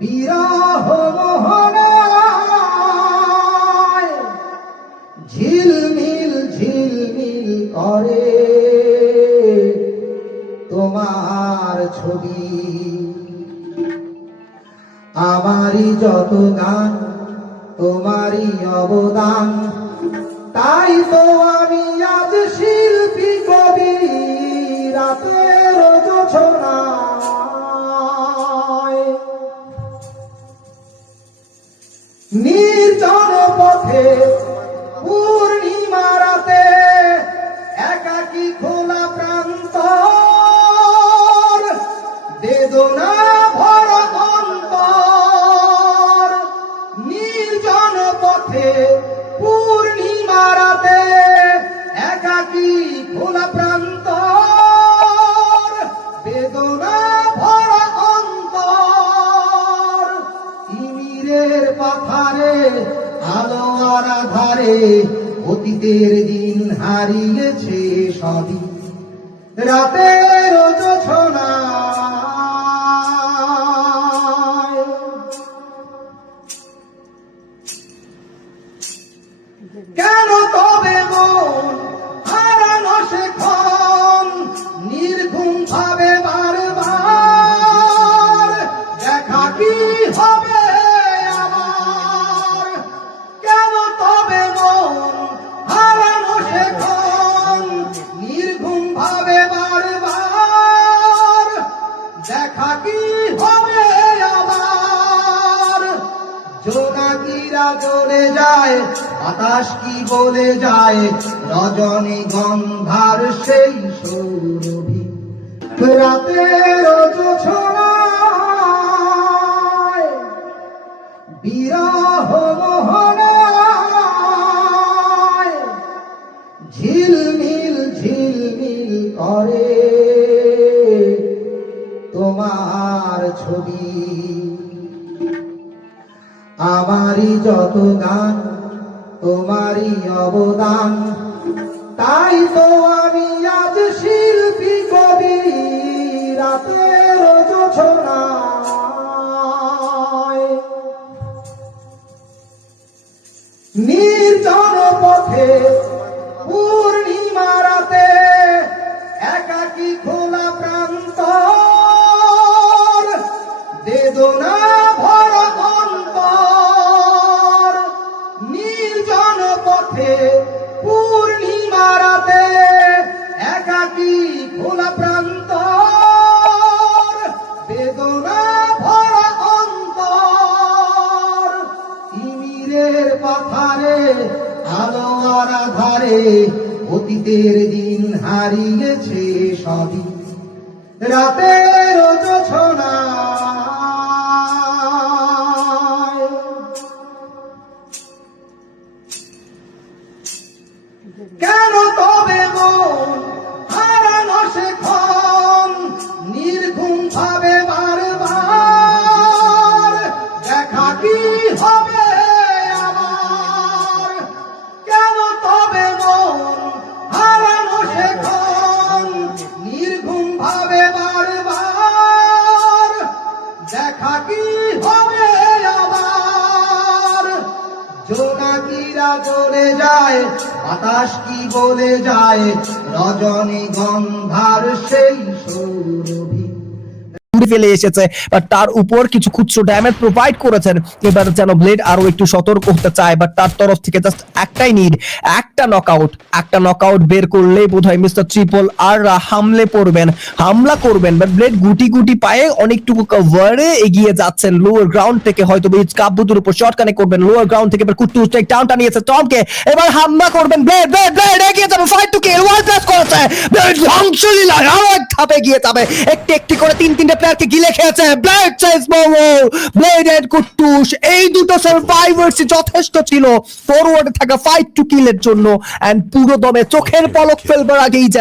বিরহ মোহনায় ঝিলমিল করে তোমার ছবি। আমারই যত গান তোমারই অবদান তাই তো নির্জন পথে পূর্ণিমা রাতে একাকি খোলা প্রান্ত বেদনা ভরা অন্তর। নির্জন পথে পূর্ণিমা রাতে একাকি খোলা প্রান্ত বেদনা আলো আর আধারে অতীতের দিন হারিয়েছে সবই। রাতের জোছনায় জ্বলে যায়, বাতাস কি বলে যায়, রজনী গন্ধার সেই সৌরভী। রাতের বিরহ মোহনায় ঝিলমিল ঝিলমিল করে। তোমার ছবি আমারই যত গান, তোমারই অবদান। তাই তো আমি আজ শিল্পী কবি, রাতের জোছনায় নির্জন পথে পাথারে আলো আর আধারে অতীতের দিন হারিয়েছে সবই। রাতের জোছনায় কেন যায় বাতাস কি বলে যায়? রজনী গন্ধার সেই সৌরভী। ঘুরে ফেলে এসেছে বাট তার উপর কিছু খুচরো ড্যামেজ প্রোভাইড করেছেন। এবার যেন ব্লেড আরও একটু সতর্ক হতে চায় বাট তার তরফ থেকে জাস্ট একটাই নিড একটা নকআউট একটা নকআউট বের করলেই বোধহয় মিস্টার ট্রিপল আর হামলে পড়বেন, হামলা করবেন বাট ব্লেড গুটি গুটি পায়ে অনেকটুকু কভারে এগিয়ে যাচ্ছেন। লোয়ার গ্রাউন্ড থেকে হয়তো বিচ কাব্যতুর উপর শর্ট কানেক্ট করবেন। লোয়ার গ্রাউন্ড থেকে এবার কুট্টু স্ট্রাইক টাউনটা নিয়েছে টমকে এবার হামলা করবেন ব্লেড ব্লেড ব্লেড এগিয়ে যাবে। Fight to kill one plus করেছে। ব্লেড ধ্বংসলীলায় আরও এক ধাপে এগিয়ে যাবে। একটি একটি করে তিন তিনটে প্লেয়ারকে গিলে খেয়েছে blade chase momo blade and কুট্টুস এই দুটো সার্ভাইভার্স যথেষ্ট ছিল। ফরওয়ার্ডে থাকা ফাইট টু কিলের জন্য। এন্ড পুরো দমে চোখের পলক ফেলবার আগেই যেন